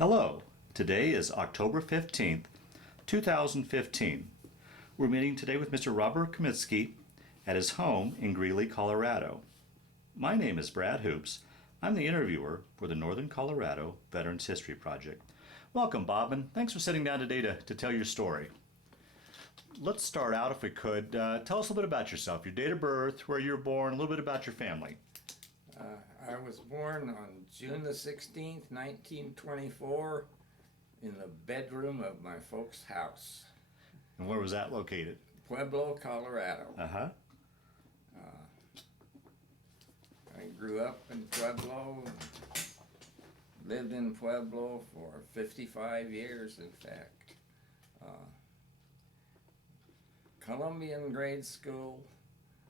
Hello, today is October 15th, 2015. We're meeting today with Mr. Robert Comiskey at his home in Greeley, Colorado. My name is Brad Hoops. I'm the interviewer for the Northern Colorado Veterans History Project. Welcome, Bob, and thanks for sitting down today to tell your story. Let's start out, if we could. Tell us a little bit about yourself, your date of birth, where you were born, a little bit about your family. I was born on June the 16th, 1924, in the bedroom of my folks' house. And where was that located? Pueblo, Colorado. Uh-huh. I grew up in Pueblo, lived in Pueblo for 55 years, in fact. Columbian grade school,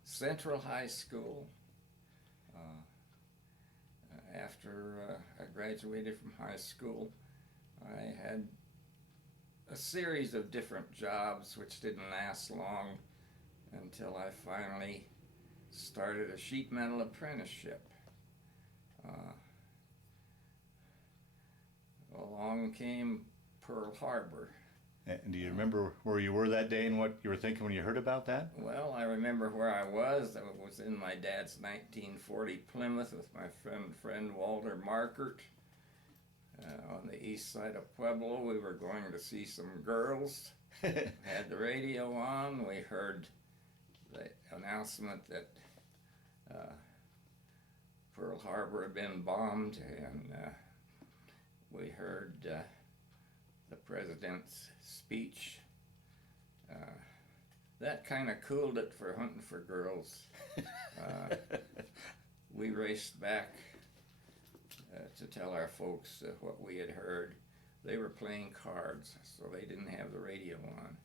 Central High School. After I graduated from high school, I had a series of different jobs which didn't last long until I finally started a sheet metal apprenticeship. Along came Pearl Harbor. And do you remember where you were that day and what you were thinking when you heard about that? Well, I remember where I was. I was in my dad's 1940 Plymouth with my friend Walter Markert. On the east side of Pueblo, we were going to see some girls. Had the radio on. We heard the announcement that Pearl Harbor had been bombed, and we heard the president's speech. That kind of cooled it for hunting for girls. We raced back to tell our folks what we had heard. They were playing cards, so they didn't have the radio on.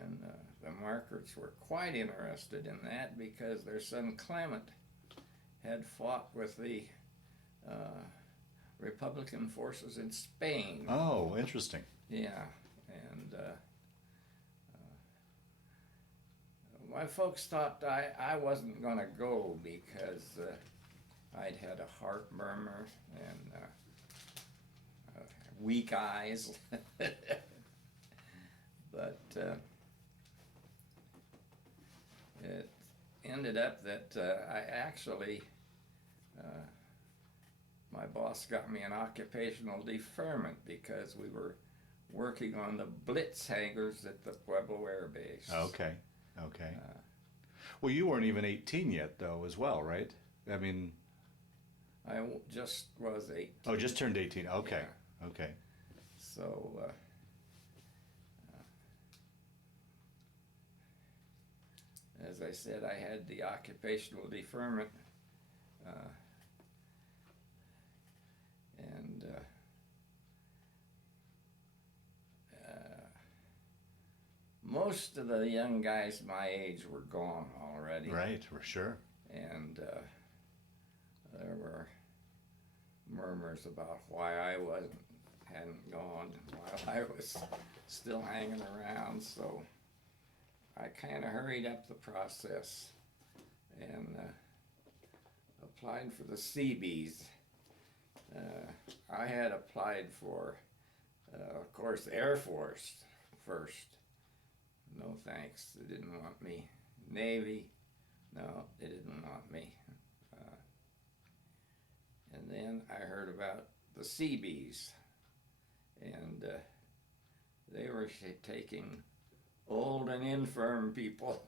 And the Markerts were quite interested in that because their son Clement had fought with the Republican forces in Spain. Oh, interesting. Yeah, and my folks thought I wasn't going to go because I'd had a heart murmur and weak eyes. But it ended up that I actually my boss got me an occupational deferment because we were working on the Blitz hangars at the Pueblo Air Base. Okay. Well, you weren't even 18 yet, though, as well, right? I mean... just was 18. Oh, just turned 18. Okay. Yeah. Okay. So, as I said, I had the occupational deferment. And most of the young guys my age were gone already. Right, for sure. And there were murmurs about why I hadn't gone while I was still hanging around. So I kind of hurried up the process and applied for the Seabees. I had applied for, of course, the Air Force first. No thanks, they didn't want me. Navy, no, they didn't want me. And then I heard about the Seabees, and they were taking old and infirm people.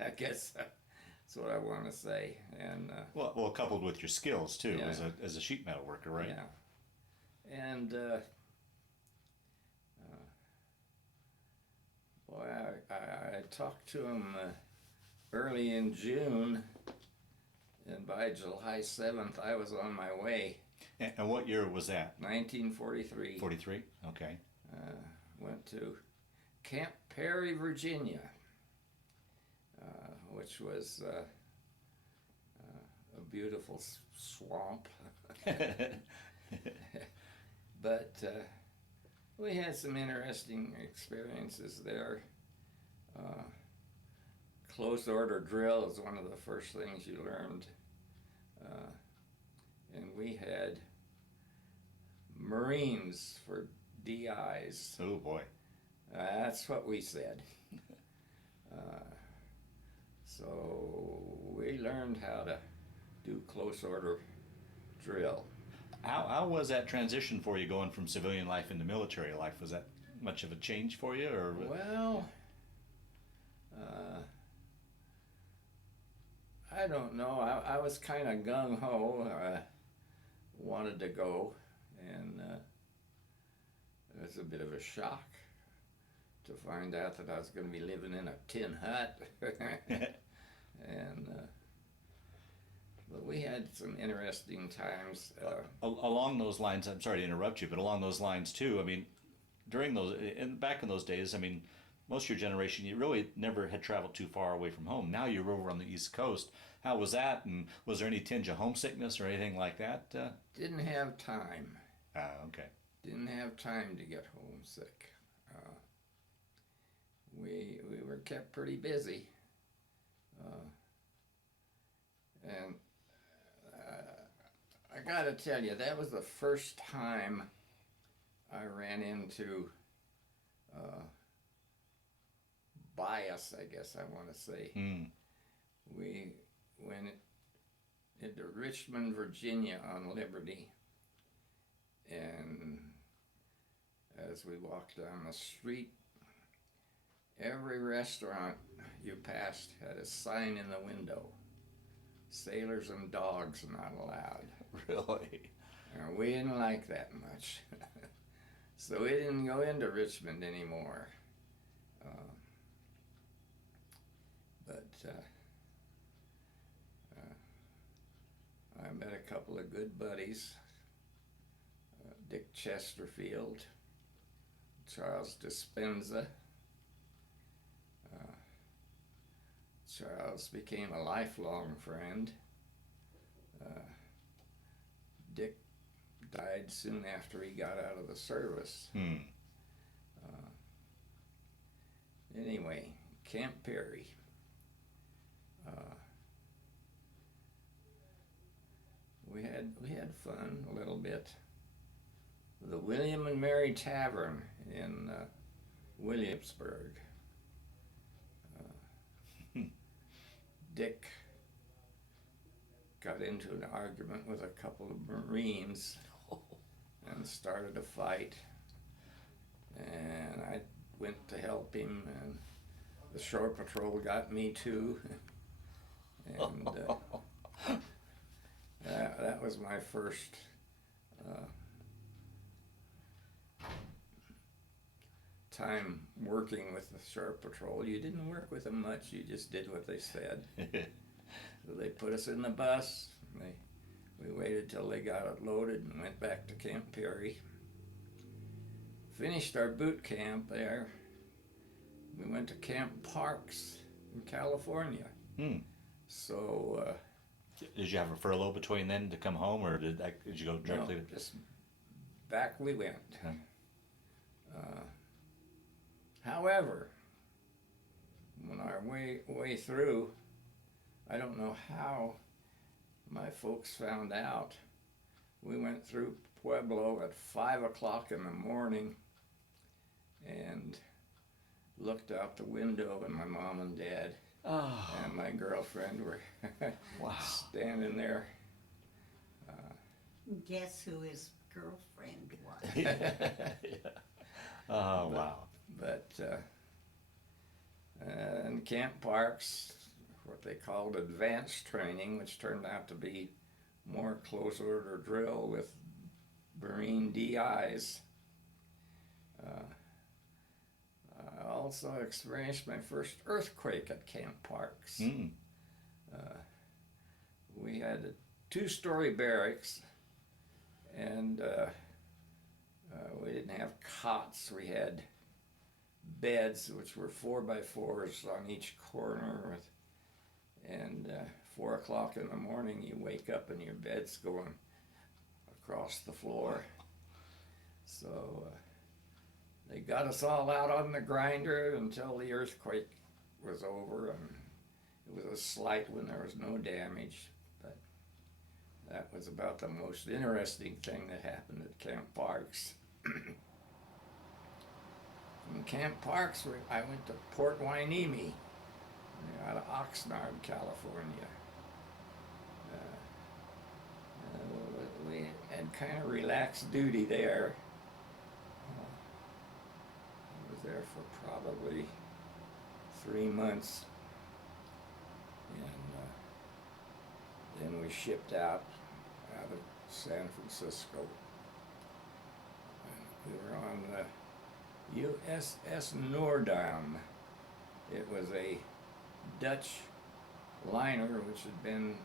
I guess that's what I want to say. And well, coupled with your skills too, yeah. as a sheet metal worker, right? Yeah. And boy, I talked to him early in June, and by July 7th, I was on my way. And what year was that? 1943. 43. Okay. Went to Camp Perry, Virginia, which was a beautiful swamp. But we had some interesting experiences there. Close order drill is one of the first things you learned. and we had Marines for DIs. Oh boy. That's what we said. So we learned how to do close order drill. How was that transition for you going from civilian life into military life? Was that much of a change for you, or? Well, I don't know. I was kind of gung ho. Wanted to go, and it was a bit of a shock to find out that I was going to be living in a tin hut. And but we had some interesting times. Along those lines, I'm sorry to interrupt you, but along those lines too, I mean, back in those days, I mean, most of your generation, you really never had traveled too far away from home. Now you're over on the East Coast. How was that? And was there any tinge of homesickness or anything like that? Didn't have time. Okay. Didn't have time to get homesick. We were kept pretty busy. And I gotta tell you, that was the first time I ran into bias, I guess I want to say. We went into Richmond, Virginia on Liberty, and as we walked down the street, every restaurant you passed had a sign in the window: sailors and dogs not allowed. Really? And we didn't like that much. So we didn't go into Richmond anymore. But I met a couple of good buddies, Dick Chesterfield, Charles Dispenza. Charles became a lifelong friend. Dick died soon after he got out of the service. Anyway, Camp Perry. We had fun a little bit. The William and Mary Tavern in Williamsburg. Dick got into an argument with a couple of Marines and started a fight. And I went to help him, and the shore patrol got me too. And that was my first time working with the shore patrol. You didn't work with them much, you just did what they said. So they put us in the bus, we waited till they got it loaded and went back to Camp Perry. Finished our boot camp there. We went to Camp Parks in California. So did you have a furlough between then to come home, or did you go directly? No, just back we went. However, when our way through, I don't know how my folks found out. We went through Pueblo at 5 o'clock in the morning and looked out the window, and my mom and dad and my girlfriend were standing there. Guess who his girlfriend was? Yeah. Oh, wow. But in Camp Parks, what they called advanced training, which turned out to be more close order drill with Marine DIs. I also experienced my first earthquake at Camp Parks. We had a 2-story barracks, and we didn't have cots. We had beds, which were 4x4s on each corner, and 4 o'clock in the morning you wake up and your bed's going across the floor. So they got us all out on the grinder until the earthquake was over, and it was a slight one, there was no damage, but that was about the most interesting thing that happened at Camp Parks. From Camp Parks, I went to Port Hueneme, out of Oxnard, California. We had kind of relaxed duty there. I was there for probably 3 months, and then we shipped out of San Francisco. And we were on the USS Noordam. It was a Dutch liner which had been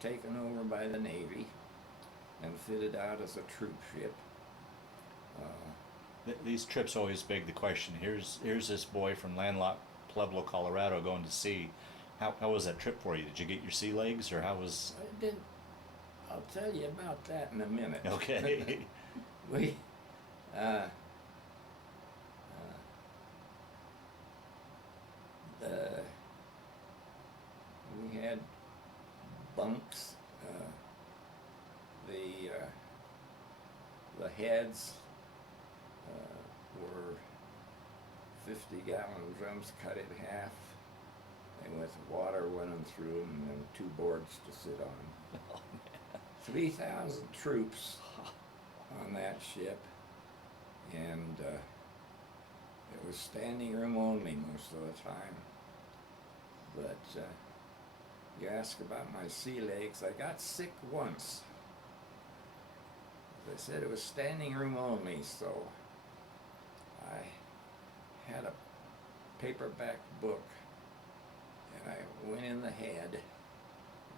taken over by the Navy and fitted out as a troop ship. These trips always beg the question. Here's this boy from landlocked Pueblo, Colorado, going to sea. How was that trip for you? Did you get your sea legs, or how was? I didn't. I'll tell you about that in a minute. Okay. we we had bunks. The heads were 50-gallon drums cut in half, and with water running through them, and then 2 boards to sit on. 3,000 troops on that ship, and it was standing room only most of the time. But you ask about my sea legs, I got sick once. They said it was standing room only, so I had a paperback book, and I went in the head,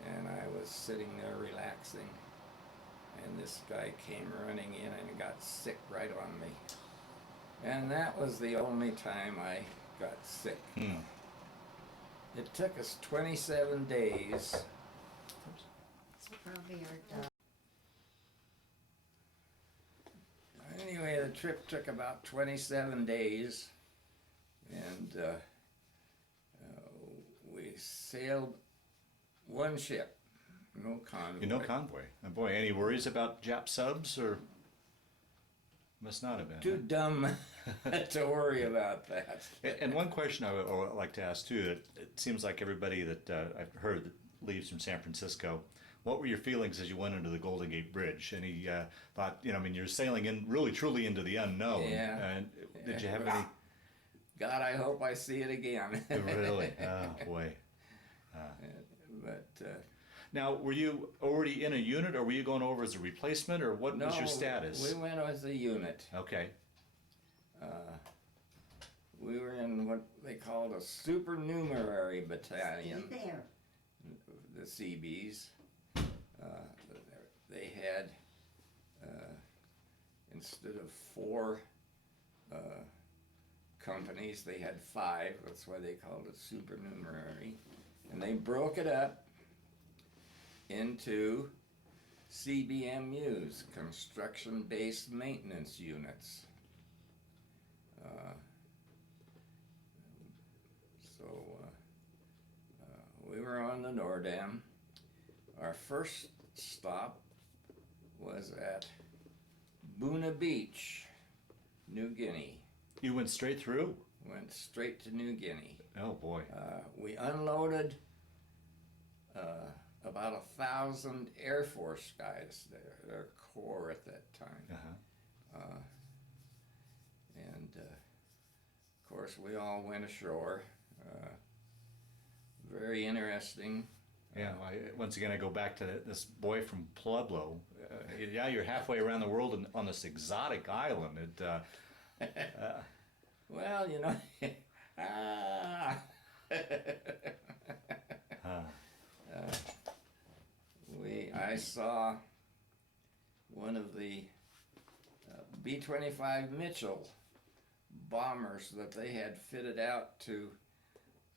and I was sitting there relaxing, and this guy came running in and got sick right on me. And that was the only time I got sick. It took us 27 days. It's probably our dog. Anyway, the trip took about 27 days, and we sailed one ship, no convoy. No convoy. Oh boy, any worries about Jap subs, or must not have been? Too dumb to worry about that. And one question I would like to ask too, that it seems like everybody that I've heard that leaves from San Francisco, what were your feelings as you went into the Golden Gate Bridge? Any thought, I mean, you're sailing in really truly into the unknown. Yeah. And did you have any? God, I hope I see it again. Really? Oh boy. But now, were you already in a unit, or were you going over as a replacement, or what was your status? We went as a unit. Okay. We were in what they called a supernumerary battalion. Stay there. The Seabees. They had, instead of 4 companies, they had 5. That's why they called it supernumerary. And they broke it up into CBMUs, Construction Maintenance Units. We were on the Noordam. Our first stop was at Boona Beach, New Guinea. You went straight through? Went straight to New Guinea. Oh boy. We unloaded about 1,000 Air Force guys there, their corps at that time. And of course we all went ashore. Very interesting. Yeah, once again, I go back to this boy from Pueblo. Yeah, you're halfway around the world on this exotic island. Well, you know, I saw one of the B-25 Mitchell bombers that they had fitted out to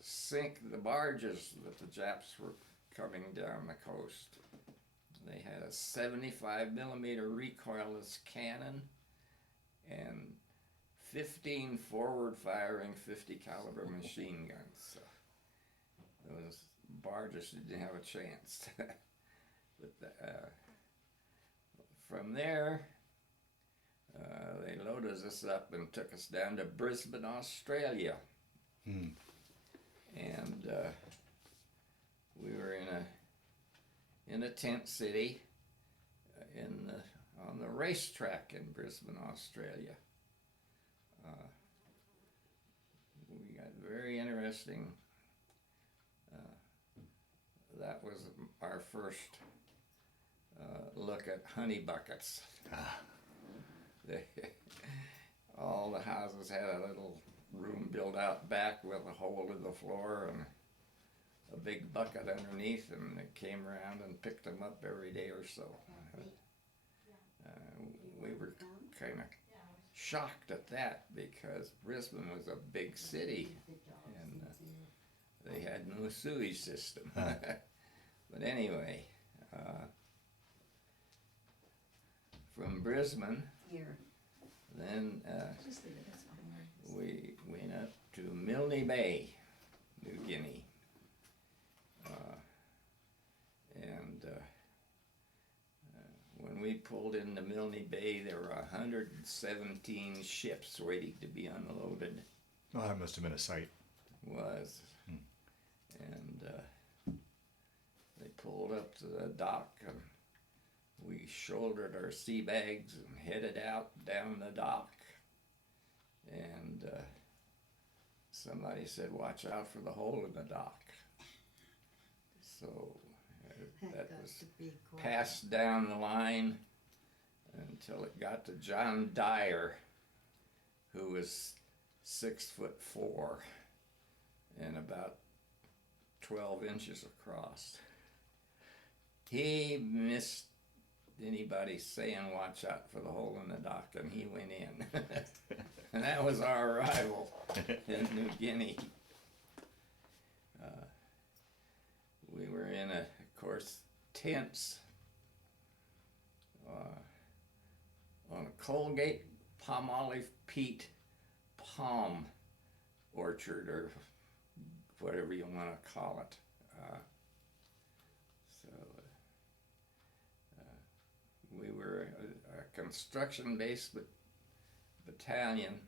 sink the barges that the Japs were coming down the coast. They had a 75 millimeter recoilless cannon and 15 forward firing 50 caliber machine guns. So those barges didn't have a chance. But from there, they loaded us up and took us down to Brisbane, Australia. And we were in a tent city on the racetrack in Brisbane, Australia. We got very interesting. That was our first look at honey buckets. All the houses had a little room built out back with a hole in the floor and a big bucket underneath, and they came around and picked them up every day or so. We were kind of shocked at that because Brisbane was a big city and they had no sewage system. But anyway, from Brisbane, then we went up to Milne Bay, New Guinea. When we pulled into Milne Bay, there were 117 ships waiting to be unloaded. Oh, that must have been a sight. Was. And they pulled up to the dock, and we shouldered our sea bags and headed out down the dock. And somebody said, "Watch out for the hole in the dock." So that was passed down the line until it got to John Dyer, who was 6'4" and about 12 inches across. He missed anybody saying "watch out for the hole in the dock," and he went in. And that was our arrival in New Guinea. We were in, of course, tents on a Colgate palm peat palm orchard, or whatever you want to call it. We were a construction-based battalion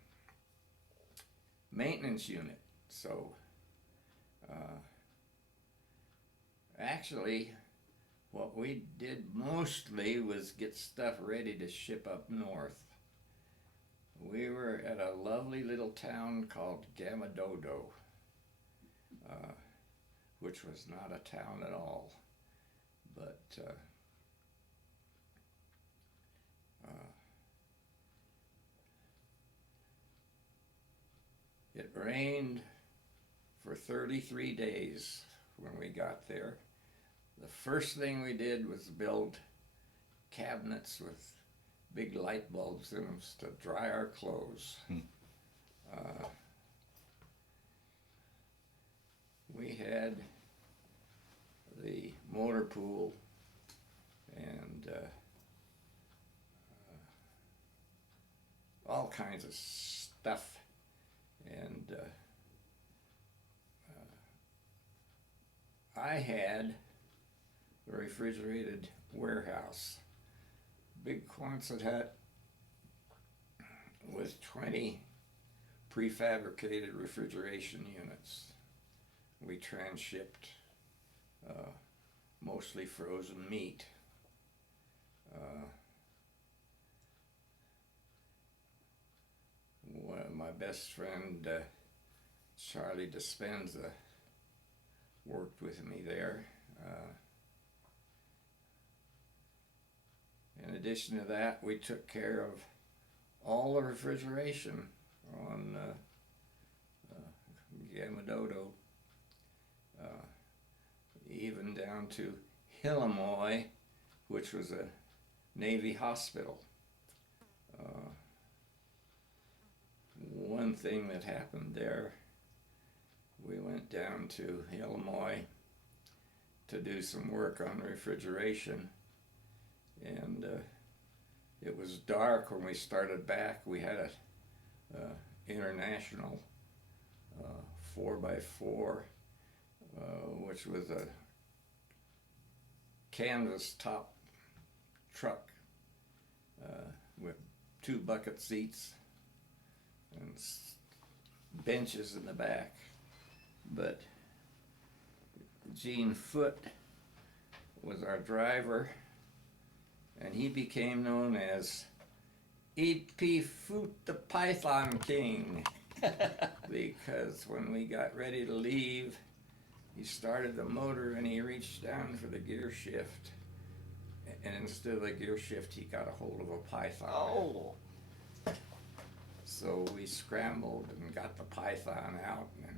maintenance unit. So actually, what we did mostly was get stuff ready to ship up north. We were at a lovely little town called Gamadodo, which was not a town at all, but it rained for 33 days when we got there. The first thing we did was build cabinets with big light bulbs in them to dry our clothes. We had the motor pool and all kinds of stuff. And I had a refrigerated warehouse, big Quonset hut with 20 prefabricated refrigeration units. We transshipped mostly frozen meat. My best friend Charlie Dispenza worked with me there. In addition to that, we took care of all the refrigeration on Gamadodo, even down to Hillimoy, which was a Navy hospital. One thing that happened there, we went down to Illinois to do some work on refrigeration, and it was dark when we started back. We had a international 4x4, which was a canvas top truck with 2 bucket seats and benches in the back. But Gene Foote was our driver, and he became known as E.P. Foote the Python King because when we got ready to leave, he started the motor and he reached down for the gear shift, and instead of the gear shift he got a hold of a python. Oh. So we scrambled and got the python out and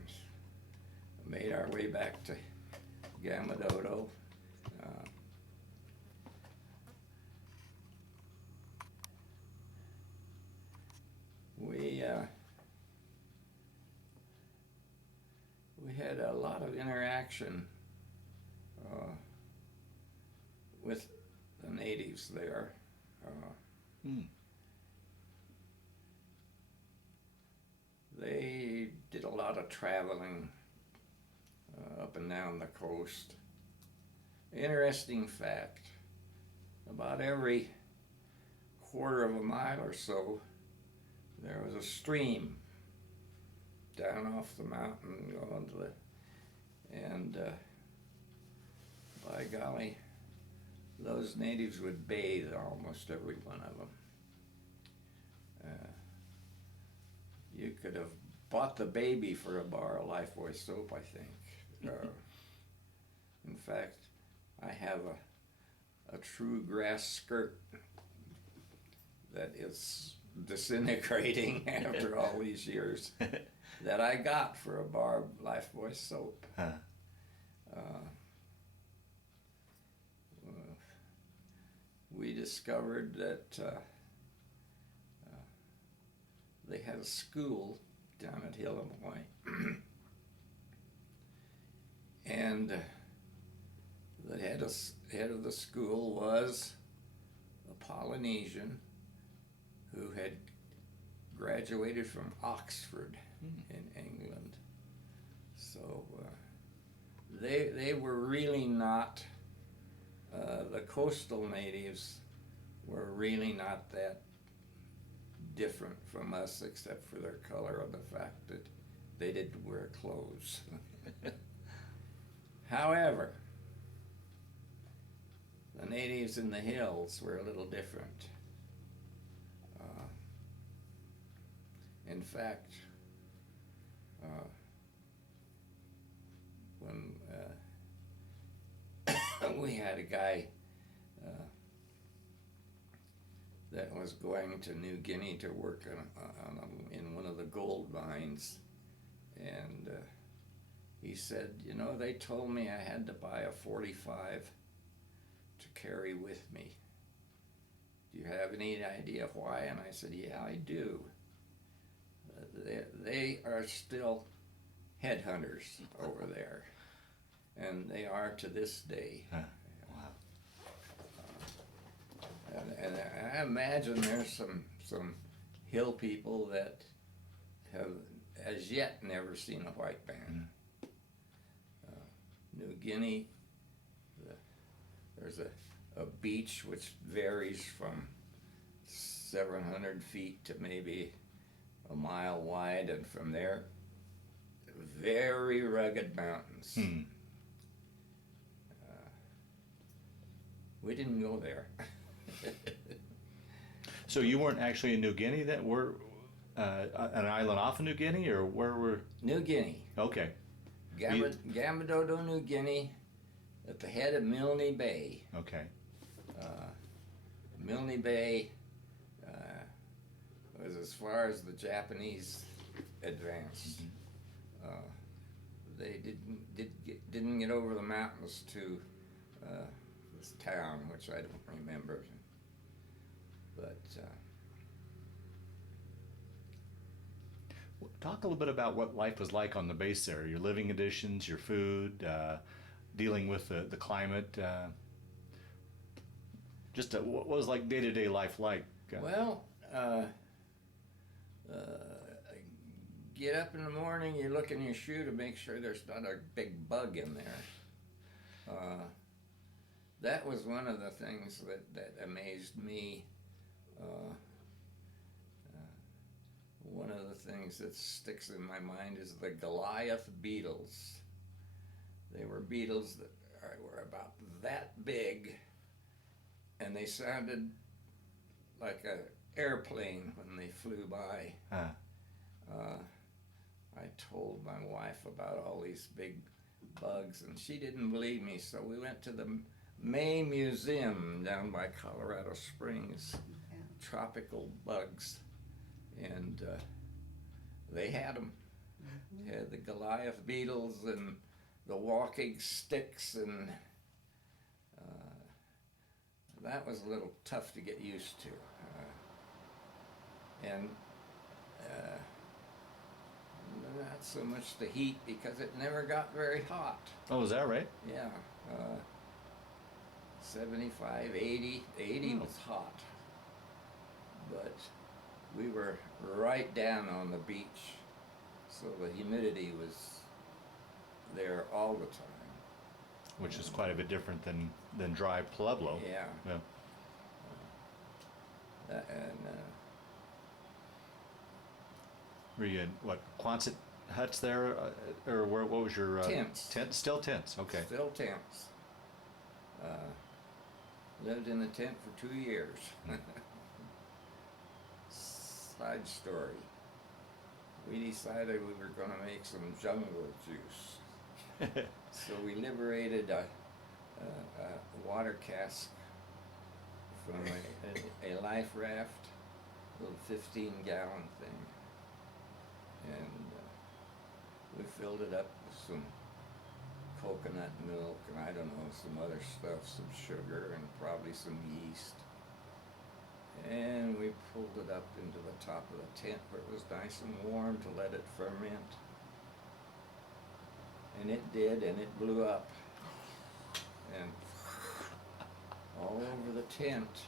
made our way back to Gamadodo. We had a lot of interaction with the natives there. They did a lot of traveling up and down the coast. Interesting fact, about every quarter of a mile or so, there was a stream down off the mountain going to the, and by golly, those natives would bathe, almost every one of them. You could have bought the baby for a bar of Lifebuoy soap, I think. In fact, I have a true grass skirt that is disintegrating after all these years that I got for a bar of Lifebuoy soap. We discovered that they had a school down at Illinois, and the head of the school was a Polynesian who had graduated from Oxford in England. So they were really not, the coastal natives were really not that different from us except for their color and the fact that they didn't wear clothes. However, the natives in the hills were a little different. In fact, when we had a guy that was going to New Guinea to work in one of the gold mines, and he said, you know, they told me I had to buy a 45 to carry with me. Do you have any idea why? And I said, yeah, I do. They are still headhunters over there, and they are to this day. Wow. And I imagine there's some hill people that have as yet never seen a white man. New Guinea, there's a beach which varies from 700 feet to maybe a mile wide, and from there, very rugged mountains. We didn't go there. So you weren't actually in New Guinea, that were an island off of New Guinea, or where were? New Guinea. Okay. Gamadodo, New Guinea, at the head of Milne Bay. Okay. Milne Bay was as far as the Japanese advanced. They didn't get over the mountains to this town, which I don't remember. But talk a little bit about what life was like on the base there. Your living conditions, your food, dealing with the climate. What was like day-to-day life like? Well, get up in the morning, you look in your shoe to make sure there's not a big bug in there. That was one of the things that amazed me One of the things that sticks in my mind is the Goliath beetles. They were beetles that were about that big, and they sounded like an airplane when they flew by. I told my wife about all these big bugs, and she didn't believe me, so we went to the Maine Museum down by Colorado Springs, Yeah. tropical bugs, and they had them. They had the Goliath beetles and the walking sticks, and that was a little tough to get used to. And not so much the heat, because it never got very hot. Oh, is that right? Yeah, 75, 80. 80 Oh. was hot. But we were right down on the beach, so the humidity was there all the time. Which is quite a bit different than dry Pueblo. Yeah. Yeah. And Were you in, what, Quonset huts there? Or what was your... Tents. Still tents, okay. still tents. Lived in a tent for 2 years. Side story. We decided we were going to make some jungle juice. So we liberated a water cask from a life raft, a little 15-gallon thing. And we filled it up with some coconut milk and I don't know, some other stuff, some sugar and probably some yeast. And we pulled it up into the top of the tent where it was nice and warm to let it ferment. And it did, and it blew up. And all over the tent.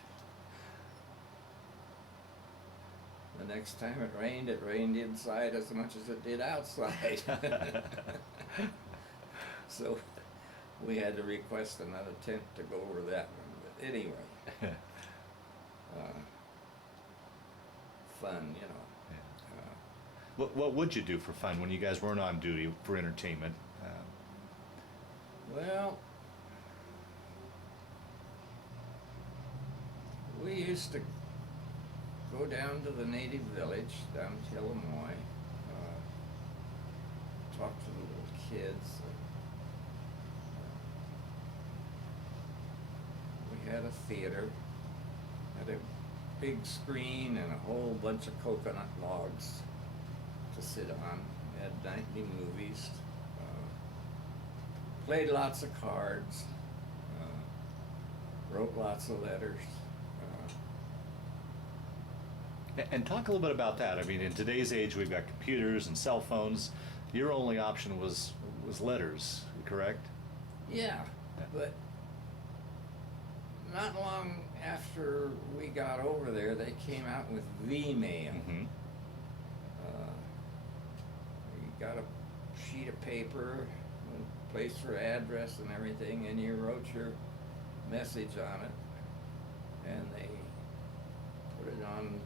The next time it rained inside as much as it did outside. So we had to request another tent to go over that one. But anyway, fun, you know. What would you do for fun when you guys weren't on duty for entertainment? Well, we used to go down to the native village, down to Illinois, talk to the little kids. We had a theater, had a big screen and a whole bunch of coconut logs to sit on. We had nightly movies, played lots of cards, wrote lots of letters. And talk a little bit about that. I mean, in today's age, we've got computers and cell phones. Your only option was letters, correct? Yeah, but not long after we got over there, they came out with V-mail. Mm-hmm. You got a sheet of paper, a place for address and everything, and you wrote your message on it, and they put it on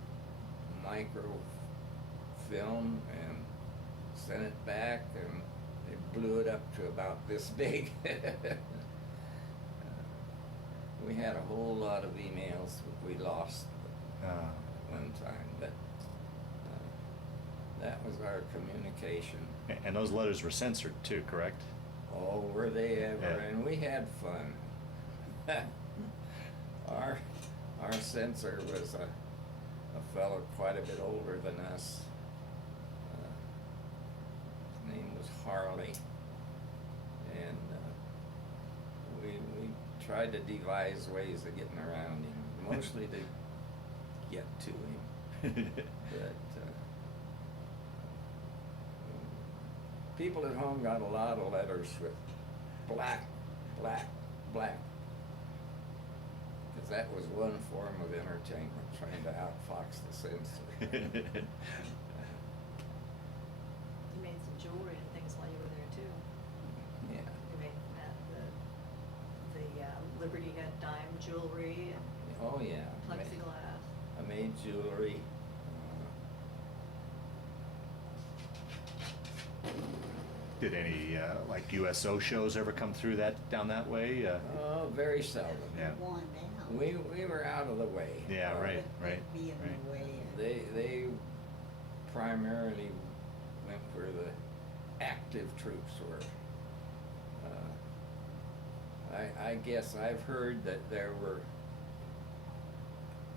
microfilm and sent it back, and they blew it up to about this big. We had a whole lot of emails that we lost one time, but that was our communication. And those letters were censored too, correct? Oh, were they ever? Yeah. And we had fun. Our censor was a fellow quite a bit older than us. His name was Harley, and we tried to devise ways of getting around him, mostly to get to him. But people at home got a lot of letters with black, black, black. Because that was one form of entertainment, trying to outfox the censor. You made some jewelry and things while you were there too. Yeah. You made the Liberty had dime jewelry and Oh, yeah. plexiglass. I made jewelry. Did any like USO shows ever come through down that way? Oh, very seldom. Yeah. One down. We were out of the way. Yeah, right, right. Be in right. the way. They primarily went where the active troops were. I guess I've heard that there were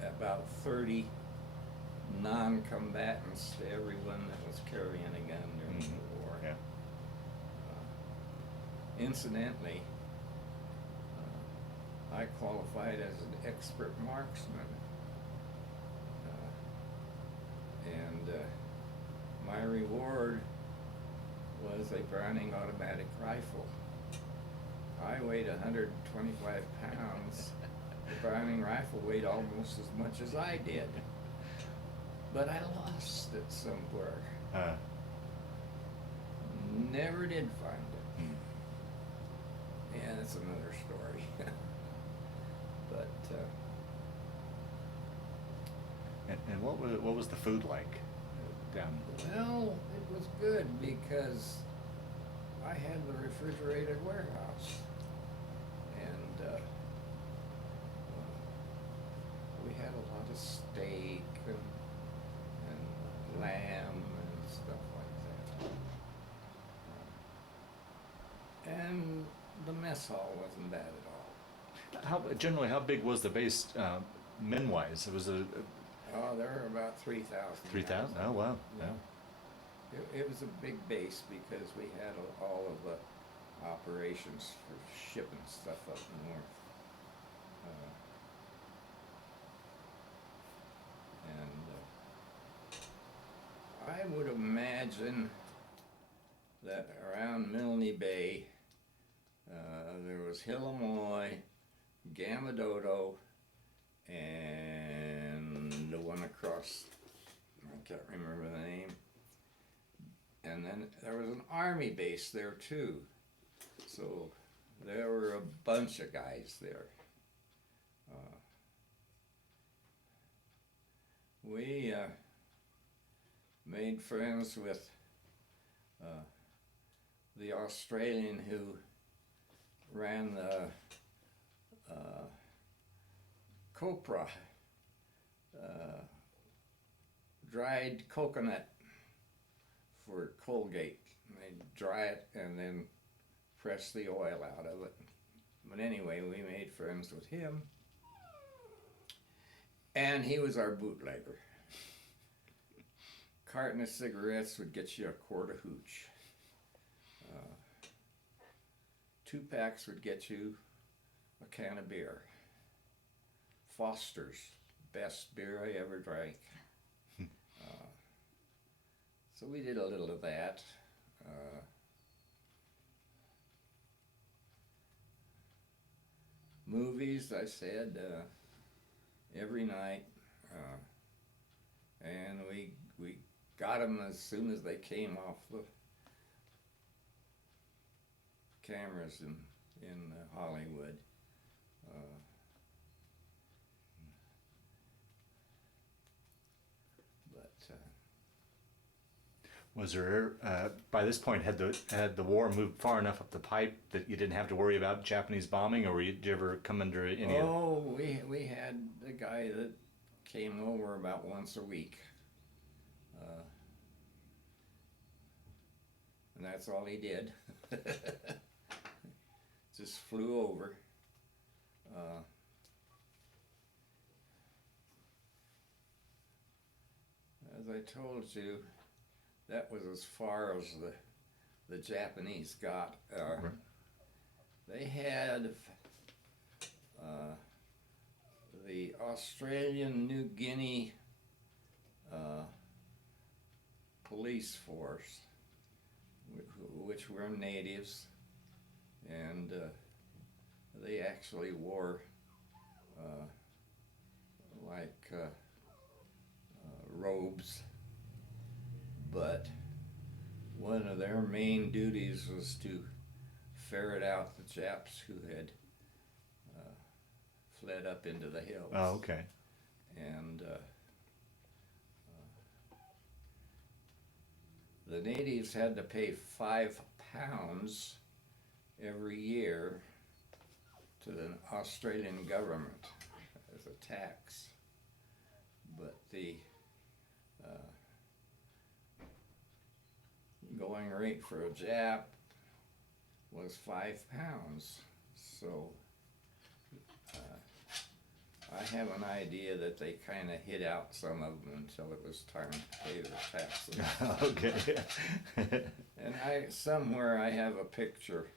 about 30 non-combatants to everyone that was carrying a gun during the war. Yeah. Incidentally, I qualified as an expert marksman. My reward was a Browning automatic rifle. I weighed 125 pounds. The Browning rifle weighed almost as much as I did. But I lost it somewhere. Never did find it. Yeah, that's another story. But And what was the food like down? well, it was good because I had the refrigerated warehouse, and we had a lot of steak and lamb and stuff like that. And the mess hall wasn't bad at all. How big was the base men-wise? It was a Oh, there were about 3,000. 3,000? Oh, wow. Yeah. Yeah. It was a big base because we had all of the operations for shipping stuff up north. And I would imagine that around Milne Bay, there was Hillamoy, Gamadodo, and the one across, I can't remember the name. And then there was an army base there too. So there were a bunch of guys there. We made friends with the Australian who ran the copra, dried coconut for Colgate. They dry it and then press the oil out of it. But anyway, we made friends with him. And he was our bootlegger. Carton of cigarettes would get you a quart of hooch. 2 packs would get you a can of beer. Foster's, best beer I ever drank. So we did a little of that. Movies, I said, every night. And we got them as soon as they came off the cameras in Hollywood. Was there by this point had the war moved far enough up the pipe that you didn't have to worry about Japanese bombing, or did you ever come under any? Oh, we had the guy that came over about once a week, and that's all he did. Just flew over. As I told you, that was as far as the Japanese got. They had the Australian New Guinea police force, which were natives, and they actually wore robes. But one of their main duties was to ferret out the Japs who had fled up into the hills. Oh, okay. And the natives had to pay £5 every year to the Australian government as a tax. But the going rate for a Jap was £5. So I have an idea that they kind of hid out some of them until it was time to pay their taxes. Okay. And somewhere I have a picture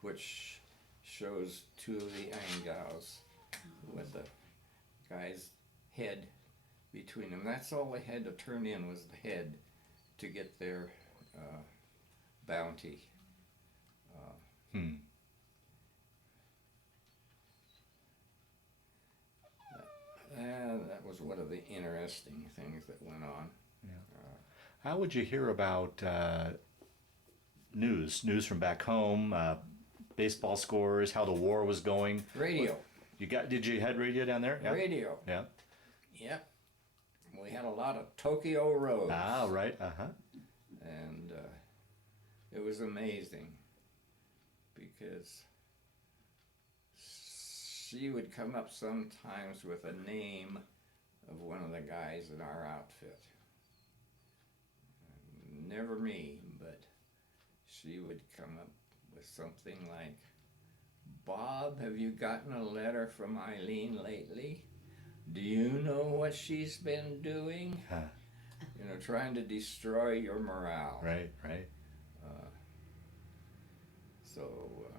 which shows two of the Angos with the guy's head between them. That's all they had to turn in was the head to get their bounty. That was one of the interesting things that went on. How would you hear about news from back home, baseball scores, how the war was going? Radio. Did you had radio down there? Yeah. Radio. Yeah. Yep. We had a lot of Tokyo roads. Ah, right. And it was amazing because she would come up sometimes with a name of one of the guys in our outfit. Never me, but she would come up with something like, "Bob, have you gotten a letter from Eileen lately? Do you know what she's been doing?" You know, trying to destroy your morale. Right. So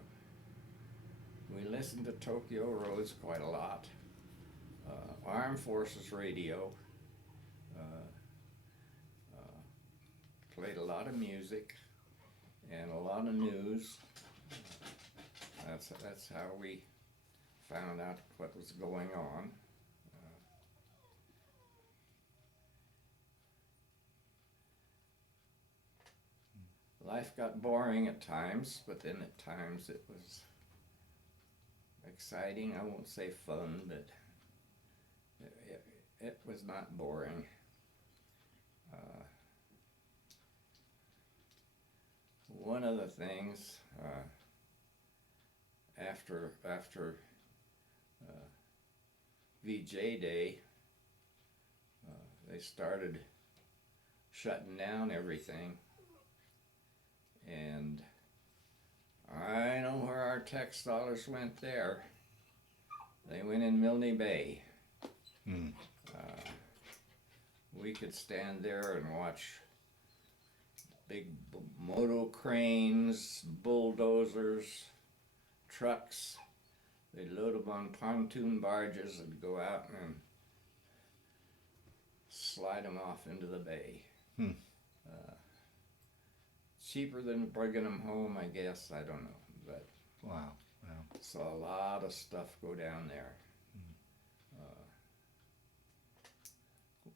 we listened to Tokyo Roads quite a lot. Armed Forces Radio. Played a lot of music and a lot of news. That's how we found out what was going on. Life got boring at times, but then at times it was exciting. I won't say fun, but it was not boring. One of the things after VJ Day, they started shutting down everything. And I know where our tax dollars went there. They went in Milne Bay. We could stand there and watch big moto cranes, bulldozers, trucks. They'd load them on pontoon barges and go out and slide them off into the bay. Cheaper than bringing them home, I guess. I don't know, but Wow. saw a lot of stuff go down there.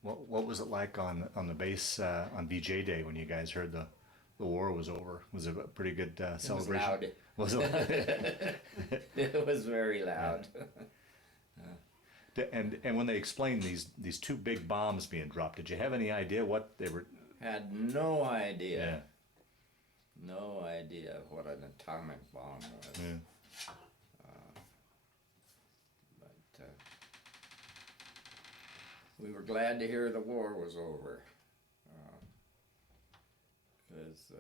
What was it like on the base on VJ Day when you guys heard the war was over? Was it a pretty good celebration? Was loud. Was it? It was very loud. And when they explained these two big bombs being dropped, did you have any idea what they were? Had no idea. Yeah. No idea what an atomic bomb was. Yeah. But we were glad to hear the war was over. Because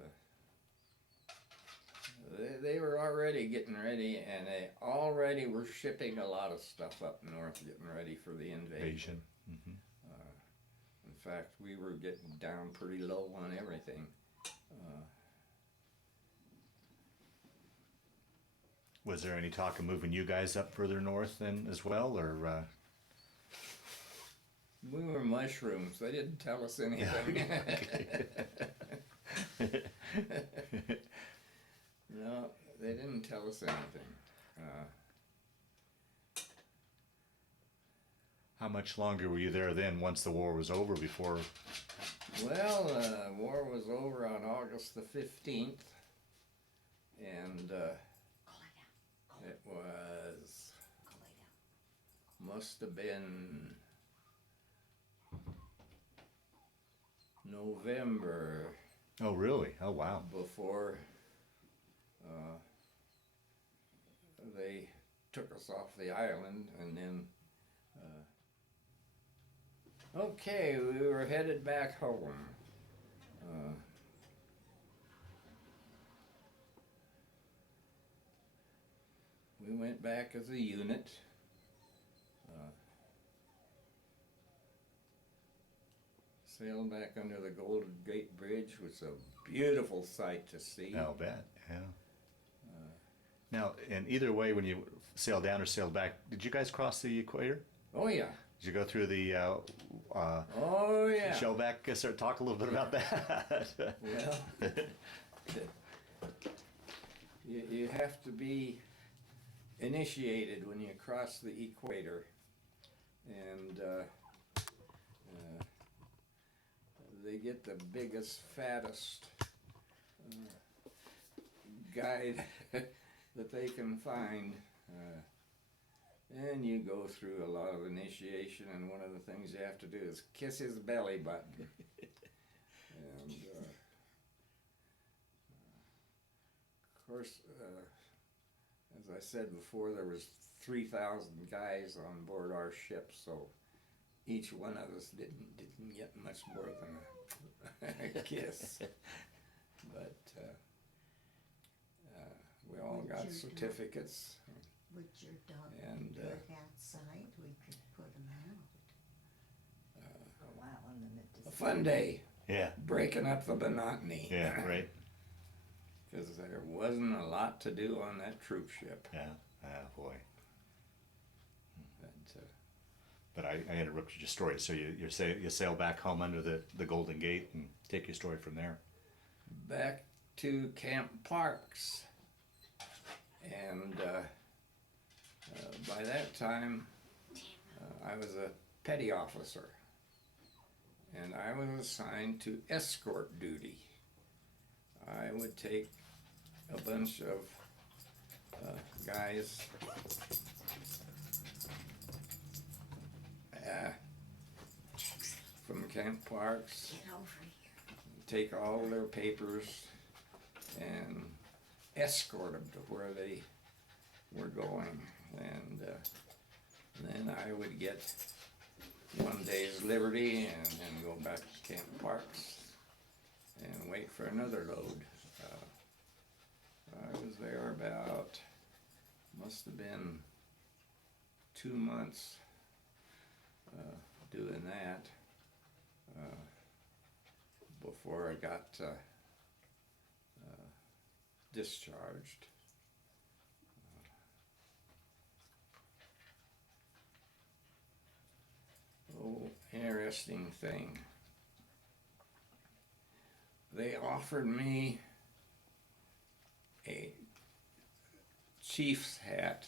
they were already getting ready, and they already were shipping a lot of stuff up north, getting ready for the invasion. In fact, we were getting down pretty low on everything. Was there any talk of moving you guys up further north then as well, or? We were mushrooms. They didn't tell us anything. No, they didn't tell us anything. How much longer were you there then once the war was over before? Well, the war was over on August the 15th, and it was, must have been November Oh, really? Oh, wow. before they took us off the island, and then okay, we were headed back home. We went back as a unit. Sailed back under the Golden Gate Bridge, which was a beautiful sight to see. I'll bet, yeah. Now, and either way, when you sailed down or sailed back, did you guys cross the equator? Oh yeah. Did you go through the Oh yeah. shellback? Talk a little bit about that. Well, you have to be initiated when you cross the equator, and they get the biggest, fattest guide that they can find, and you go through a lot of initiation, and one of the things you have to do is kiss his belly button. And of course, as I said before, there was 3,000 guys on board our ship, so each one of us didn't get much more than a kiss. But we all got certificates. Would your dog And, work outside? We could put him out. Oh, wow, and then it A just. fun day, Yeah, breaking up the monotony. yeah, right. Because there wasn't a lot to do on that troop ship. Yeah, boy. But, But I interrupted your story. So you sail back home under the Golden Gate and take your story from there. back to Camp Parks, and by that time I was a petty officer, and I was assigned to escort duty. I would take a bunch of guys from Camp Parks, Get over here. take all their papers and escort them to where they were going, and then I would get one day's liberty and then go back to Camp Parks and wait for another load. I was there about, must have been 2 months doing that before I got discharged. Oh, interesting thing. They offered me a chief's hat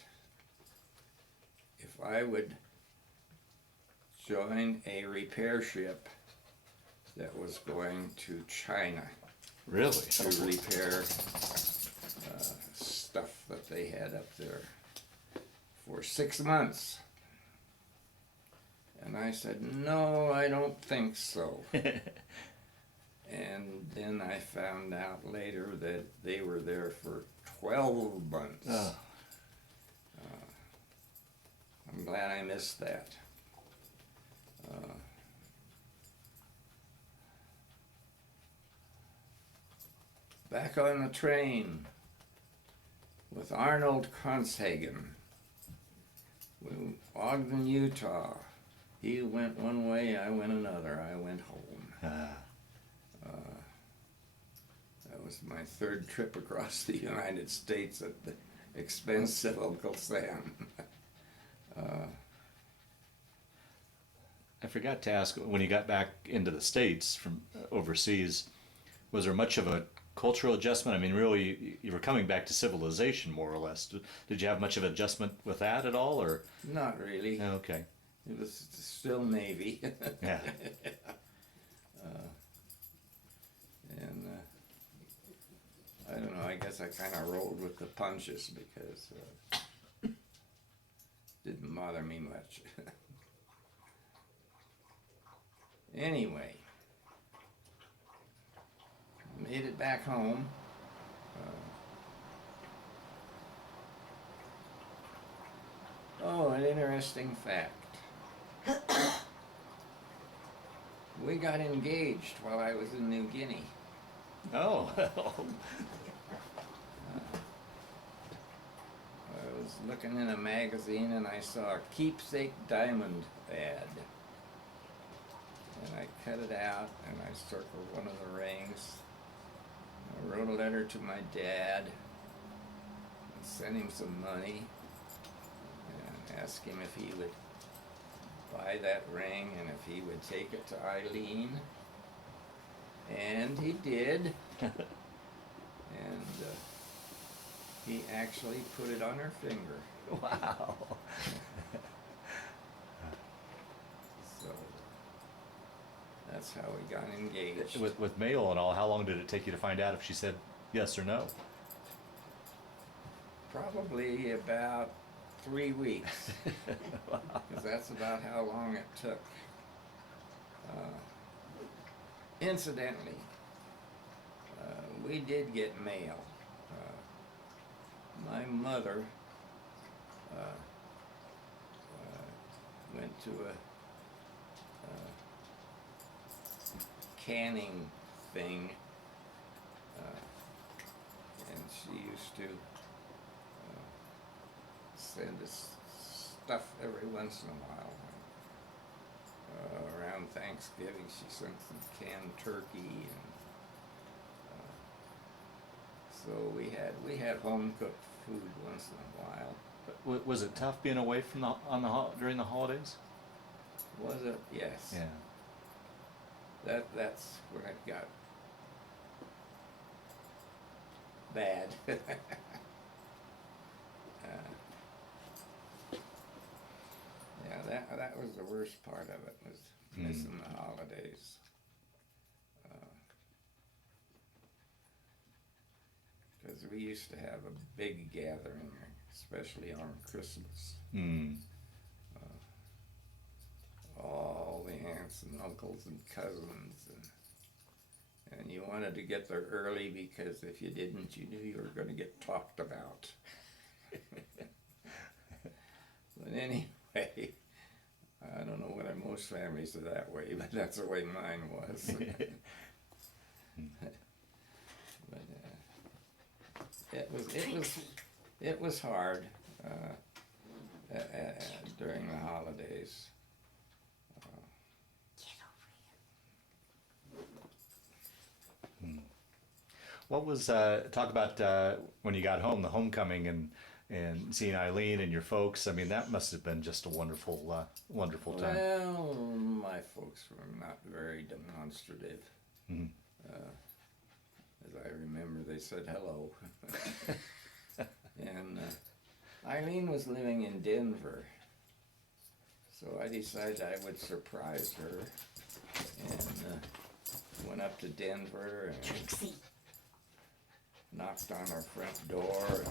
if I would join a repair ship that was going to China Really? to repair stuff that they had up there for 6 months. And I said, no, I don't think so. And then I found out later that they were there for 12 months. Oh. I'm glad I missed that. Back on the train with Arnold Konshagen, Ogden, Utah. He went one way, I went another. I went home. That was my third trip across the United States at the expense of Uncle Sam. I forgot to ask, when you got back into the States from overseas, was there much of a cultural adjustment? I mean, really, you were coming back to civilization, more or less. Did you have much of an adjustment with that at all, or? Not really. Okay. It was still Navy. Yeah. And I don't know, I guess I kind of rolled with the punches because didn't bother me much. Anyway, made it back home. Oh, an interesting fact. We got engaged while I was in New Guinea. Oh, I was looking in a magazine and I saw a keepsake diamond ad. And I cut it out and I circled one of the rings. I wrote a letter to my dad and sent him some money and asked him if he would buy that ring and if he would take it to Eileen. And he did. And he actually put it on her finger. wow. So that's how we got engaged. With mail and all, how long did it take you to find out if she said yes or no? Probably about 3 weeks. Because that's about how long it took. Incidentally, we did get mail. My mother went to a canning thing, and she used to send us stuff every once in a while. Around Thanksgiving, she sent some canned turkey, and so we had home cooked food once in a while. Was it tough being away from during the holidays? Was it? Yes. Yeah. That's when it got bad. Yeah, that was the worst part of it, was missing the holidays. Because we used to have a big gathering, especially on Christmas. Mm. All the aunts and uncles and cousins, and you wanted to get there early because if you didn't, you knew you were going to get talked about. But anyway, I don't know whether most families are that way, but that's the way mine was. But it was hard during the holidays. What was talk about when you got home, the homecoming and seeing Eileen and your folks? I mean, that must have been just a wonderful time. Well, my folks were not very demonstrative. Mm-hmm. As I remember, they said hello. And Eileen was living in Denver, so I decided I would surprise her, and went up to Denver and knocked on her front door,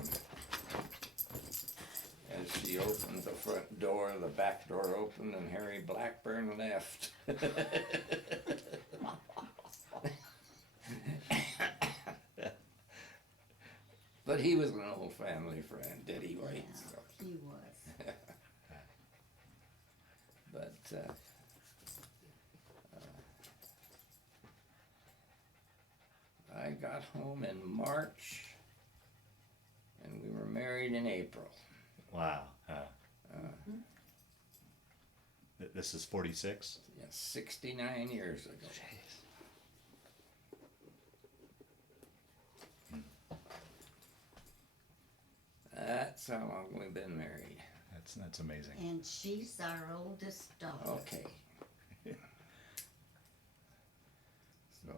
and as she opened the front door, the back door opened and Harry Blackburn left. But he was an old family friend anyway. So. He was. But I got home in March, and we were married in April. Wow. This is 46? Yeah, 69 years ago. That's how long we've been married. That's amazing. And she's our oldest daughter. Okay. So,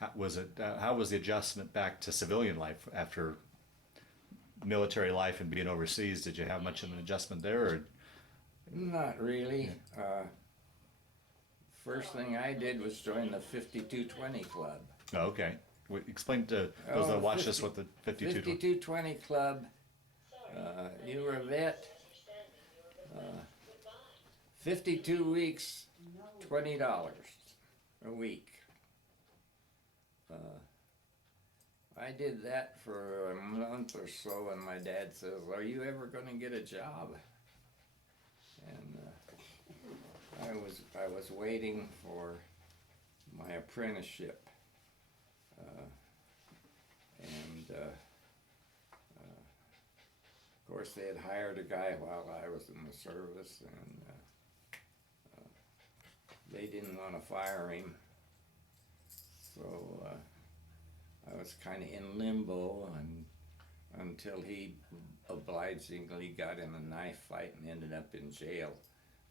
How was it? How was the adjustment back to civilian life after military life and being overseas? Did you have much of an adjustment there? Or? not really. First thing I did was join the 5220 Club. Oh, okay. Explain to those that watch this what the 5220. 5220 Club. You were a vet. 52 weeks, $20. a week. I did that for a month or so, and my dad says, "Are you ever going to get a job?" And I was waiting for my apprenticeship, and of course they had hired a guy while I was in the service, and they didn't want to fire him, so I was kind of in limbo until he obligingly got in a knife fight and ended up in jail.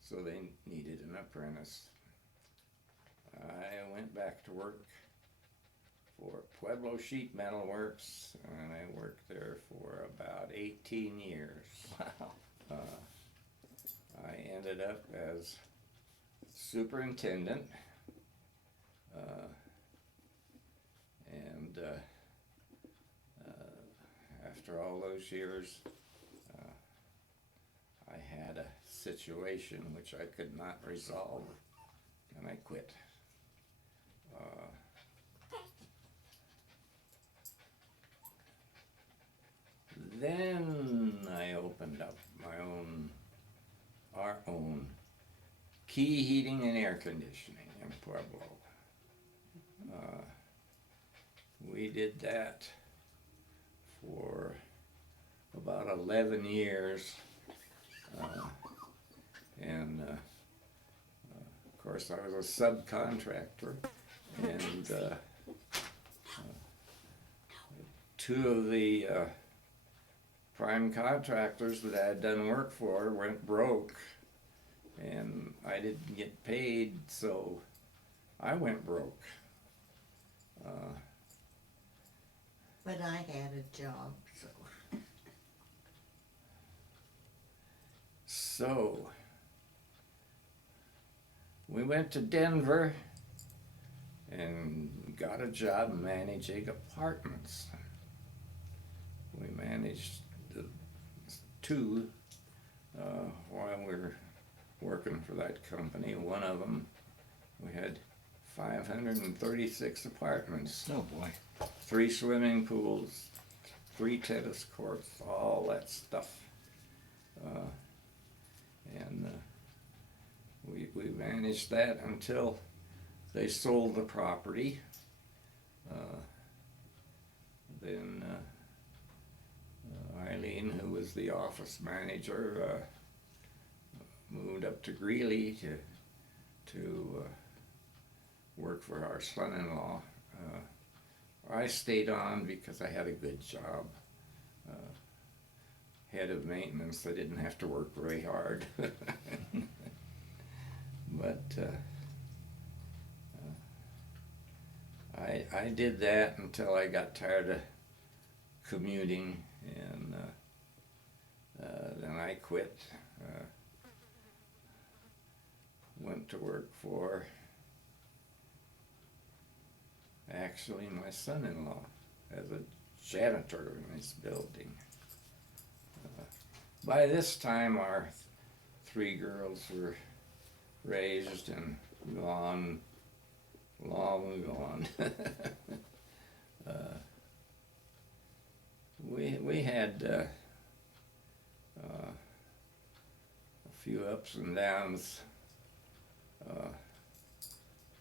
So they needed an apprentice. I went back to work for Pueblo Sheetmetal Works, and I worked there for about 18 years. Wow. I ended up as superintendent, and after all those years, I had a situation which I could not resolve, and I quit. Then I opened up our own key heating and air conditioning in Pueblo. We did that for about 11 years, and of course I was a subcontractor, and two of the prime contractors that I had done work for went broke, and I didn't get paid, so I went broke. But I had a job, so. So we went to Denver and got a job managing apartments. We managed two while we were working for that company. One of them, we had 536 apartments. Oh boy. 3 swimming pools, 3 tennis courts, all that stuff. And we managed that until they sold the property. Then Eileen, who was the office manager, moved up to Greeley to work for our son-in-law. I stayed on because I had a good job. Head of maintenance, I didn't have to work very hard. But I did that until I got tired of commuting, and then I quit. Went to work for actually my son-in-law as a janitor in his building. By this time our 3 girls were raised and gone, long gone. We had a few ups and downs.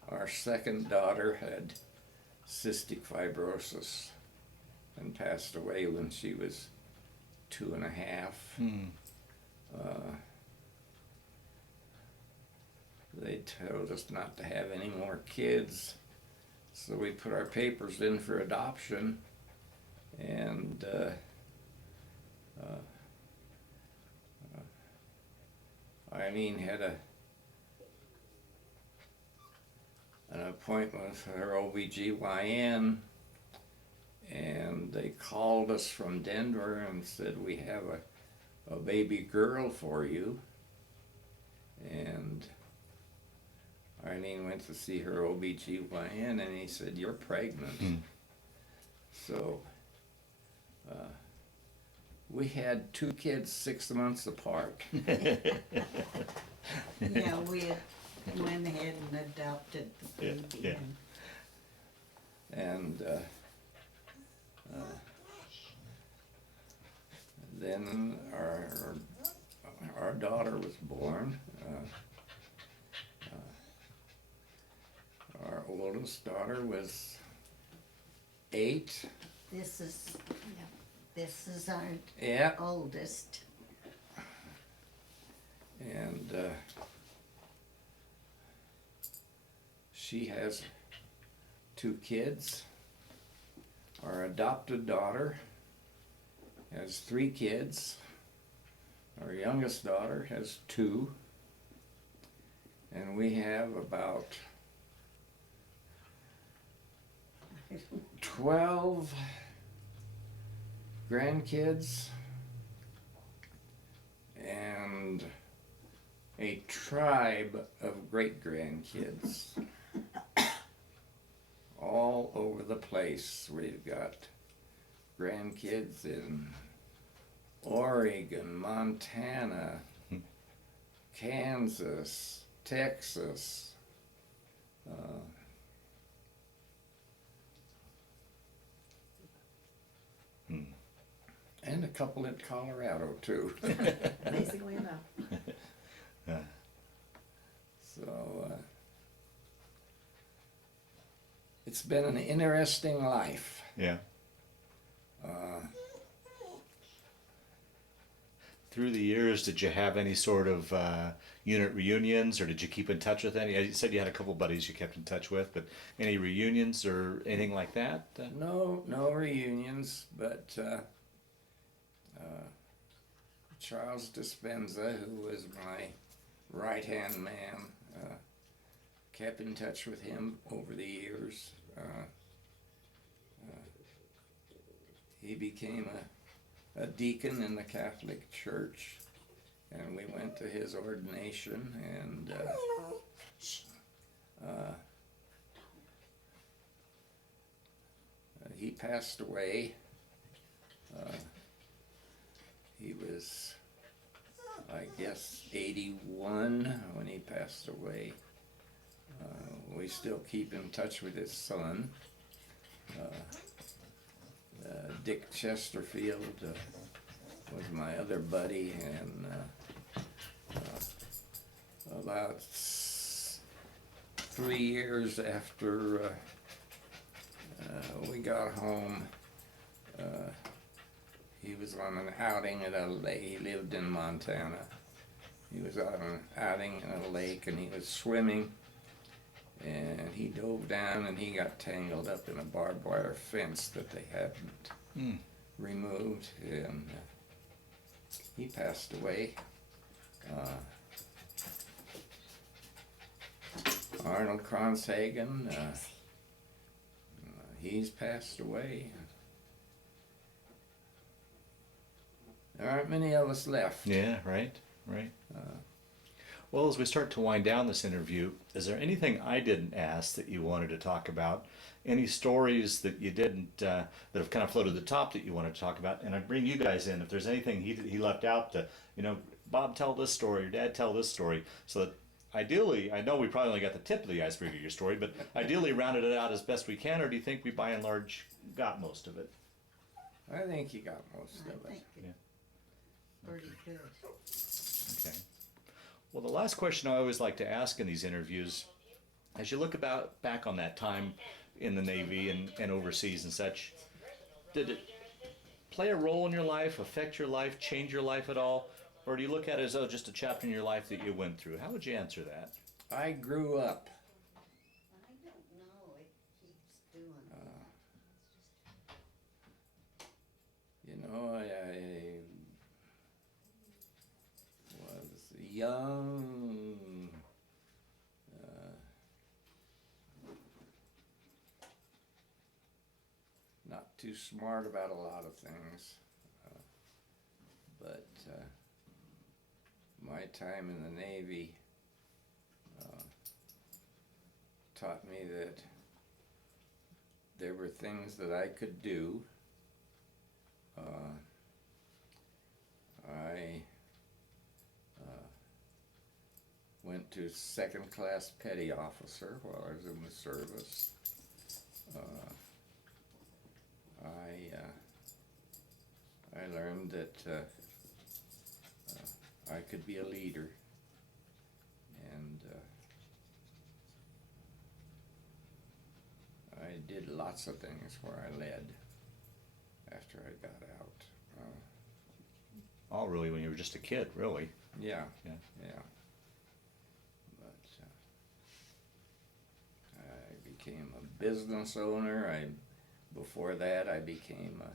Our second daughter had cystic fibrosis and passed away when she was 2.5. They told us not to have any more kids, so we put our papers in for adoption, and Eileen had an appointment with her OBGYN, and they called us from Denver and said, "We have a baby girl for you." And Eileen went to see her OBGYN, and he said, "You're pregnant." So we had 2 kids 6 months apart. Yeah, we had went ahead and adopted the Yeah, baby. yeah. And And then our daughter was born. Our oldest daughter was 8. this is Yeah. our Yeah. oldest. And she has 2 kids. Our adopted daughter has 3 kids. Our youngest daughter has 2. And we have about 12 grandkids and a tribe of great-grandkids all over the place. We've got grandkids in Oregon, Montana, Kansas, Texas, and a couple in Colorado too. Basically enough. So it's been an interesting life. Yeah. Uh, Through the years, did you have any sort of unit reunions, or did you keep in touch with any? You said you had a couple buddies you kept in touch with, but any reunions or anything like that? no reunions, but Charles Dispenza, who was my right-hand man, kept in touch with him over the years. He became a deacon in the Catholic Church, and we went to his ordination, and he passed away. He was, I guess, 81 when he passed away. We still keep in touch with his son. Dick Chesterfield was my other buddy, and about 3 years after we got home, he was on an outing at a lake. He lived in Montana. He was on an outing in a lake, and he was swimming, and he dove down and he got tangled up in a barbed wire fence that they hadn't removed, and he passed away. Arnold Kronshagen, he's passed away. There aren't many of us left. Yeah, right. Well, as we start to wind down this interview, is there anything I didn't ask that you wanted to talk about? Any stories that you didn't, that have kind of floated to the top that you wanted to talk about? And I'd bring you guys in if there's anything he left out to, Bob, tell this story, or Dad, tell this story, so that ideally, I know we probably only got the tip of the iceberg of your story, but ideally rounded it out as best we can, or do you think we by and large got most of it? I think you got most I of it. think Yeah. pretty good. Okay. Well, the last question I always like to ask in these interviews, as you look back on that time in the Navy and overseas and such, did it play a role in your life, affect your life, change your life at all? Or do you look at it as just a chapter in your life that you went through? How would you answer that? I grew up. I don't know, it keeps doing I was young, not too smart about a lot of things, but my time in the Navy taught me that there were things that I could do. I went to second class petty officer while I was in the service. I learned that I could be a leader, and I did lots of things where I led after I got out. All really when you were just a kid, really. Yeah, Yeah. yeah. But I became a business owner. Before that, I became a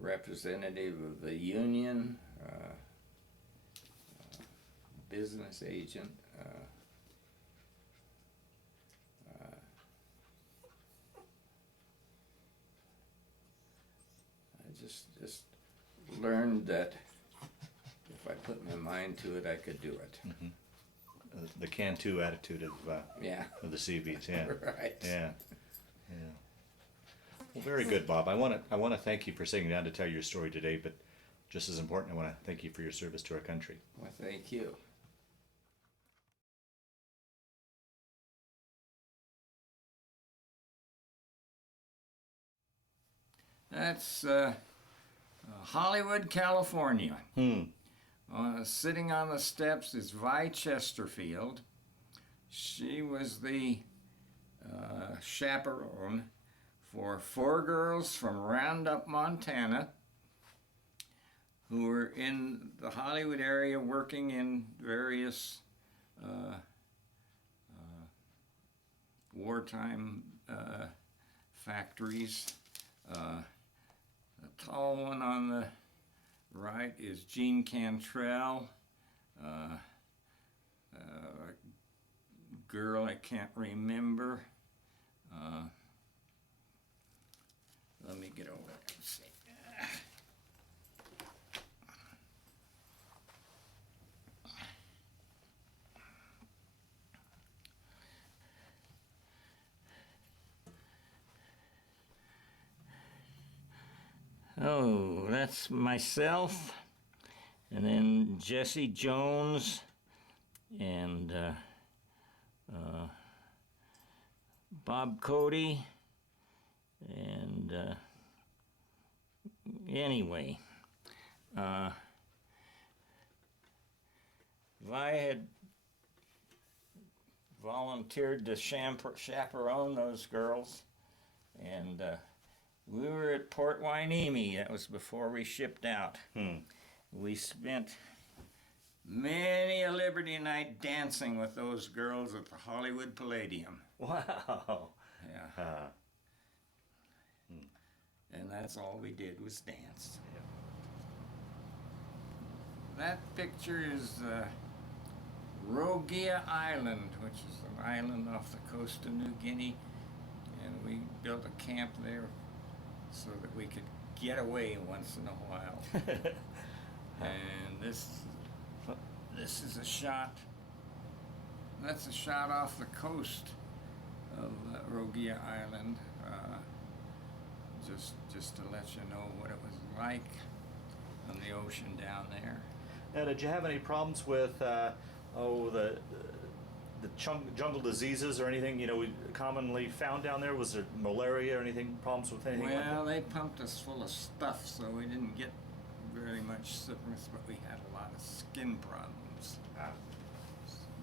representative of the union, business agent. I just learned that if I put my mind to it, I could do it. Mm-hmm. The can-do attitude of Yeah. the Seabees. Yeah. Right. Yeah. Yeah. Well, very good, Bob. I want to thank you for sitting down to tell your story today, but just as important, I want to thank you for your service to our country. Well, thank you. That's Hollywood, California. Sitting on the steps is Vi Chesterfield. She was the chaperone for 4 girls from Roundup, Montana, who were in the Hollywood area working in various wartime factories. The tall one on the right is Jean Cantrell, a girl I can't remember. Let me get over there and see. Oh, that's myself, and then Jesse Jones, and Bob Cody, and anyway, if I had volunteered to chaperone those girls, and we were at Port Hueneme. That was before we shipped out. We spent many a Liberty night dancing with those girls at the Hollywood Palladium. Wow. Yeah. And that's all we did was dance. That picture is Rogia Island, which is an island off the coast of New Guinea. And we built a camp there so that we could get away once in a while. And this is a shot. That's a shot off the coast of Rogia Island, just to let you know what it was like on the ocean down there. Now, did you have any problems with the jungle diseases or anything, we commonly found down there? Was there malaria or anything, problems with anything like that? Well, they pumped us full of stuff, so we didn't get very much sickness, but we had a lot of skin problems.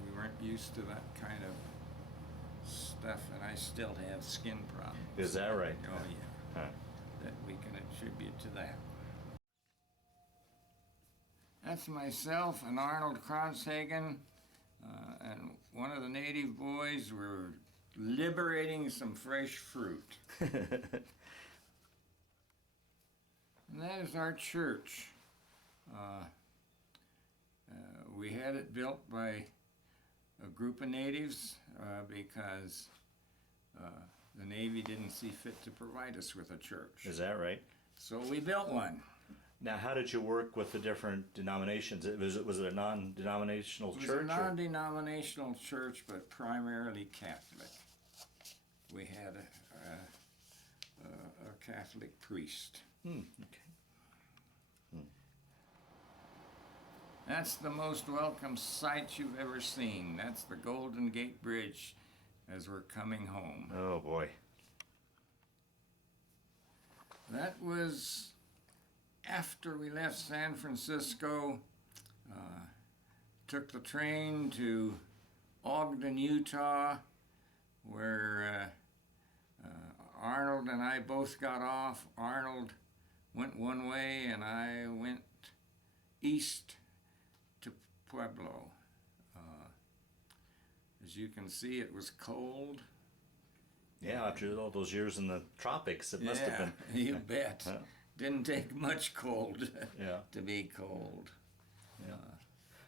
We weren't used to that kind of stuff, and I still have skin problems. Is that right? Oh, yeah. Huh. That we can attribute to that. That's myself and Arnold Kronzhagen, and one of the native boys were liberating some fresh fruit. And that is our church. We had it built by a group of natives because the Navy didn't see fit to provide us with a church. Is that right? So we built one. Now, how did you work with the different denominations? Was it a non-denominational church? It was a non-denominational church, but primarily Catholic. We had a Catholic priest. Okay. That's the most welcome sight you've ever seen. That's the Golden Gate Bridge as we're coming home. Oh boy. That was after we left San Francisco. Took the train to Ogden, Utah, where Arnold and I both got off. Arnold went one way and I went east to Pueblo. As you can see, it was cold. Yeah, after all those years in the tropics, it must have been. You bet. Yeah. Didn't take much cold Yeah. to be cold. Yeah.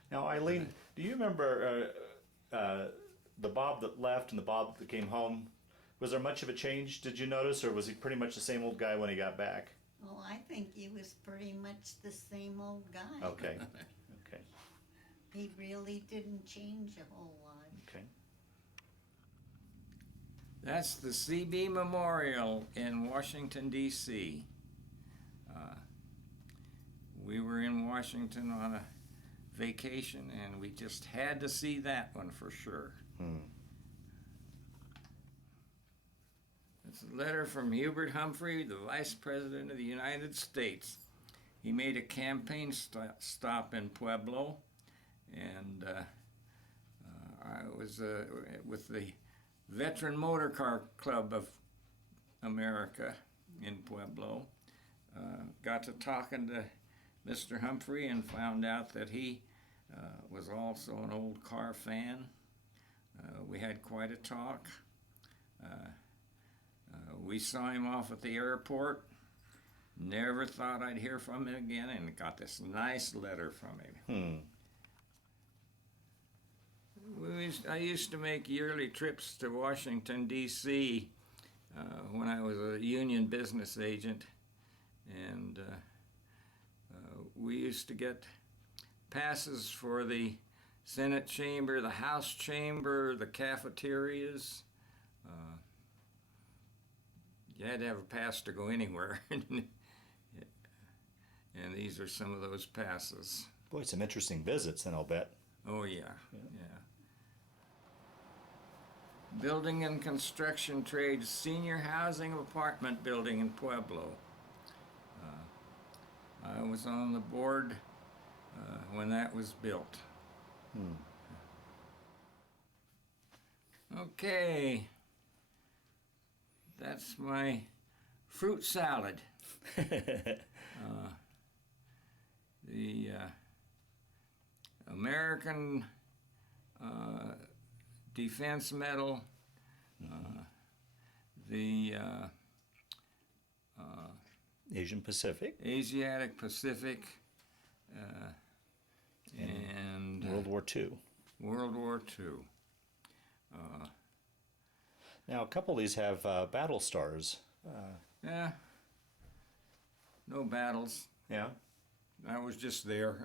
Now, Eileen, do you remember the Bob that left and the Bob that came home? Was there much of a change, did you notice, or was he pretty much the same old guy when he got back? Oh, I think he was pretty much the same old guy. Okay. Okay. He really didn't change a whole lot. Okay. That's the CB Memorial in Washington, D.C. We were in Washington on a vacation, and we just had to see that one for sure. It's a letter from Hubert Humphrey, the Vice President of the United States. He made a campaign stop in Pueblo, and I was with the Veteran Motor Car Club of America in Pueblo. Got to talking to Mr. Humphrey and found out that he was also an old car fan. We had quite a talk. We saw him off at the airport. Never thought I'd hear from him again, and got this nice letter from him. I used to make yearly trips to Washington, D.C. When I was a union business agent, and we used to get passes for the Senate chamber, the House chamber, the cafeterias. You had to have a pass to go anywhere. And these are some of those passes. Boy, some interesting visits, then I'll bet. Oh, yeah. Building and construction trades, senior housing apartment building in Pueblo. I was on the board when that was built. Okay. That's my fruit salad. The American Defense Medal, the Asian Pacific. Asiatic Pacific, and World War II. World War II. Now, a couple of these have battle stars. Yeah, no battles. Yeah. I was just there.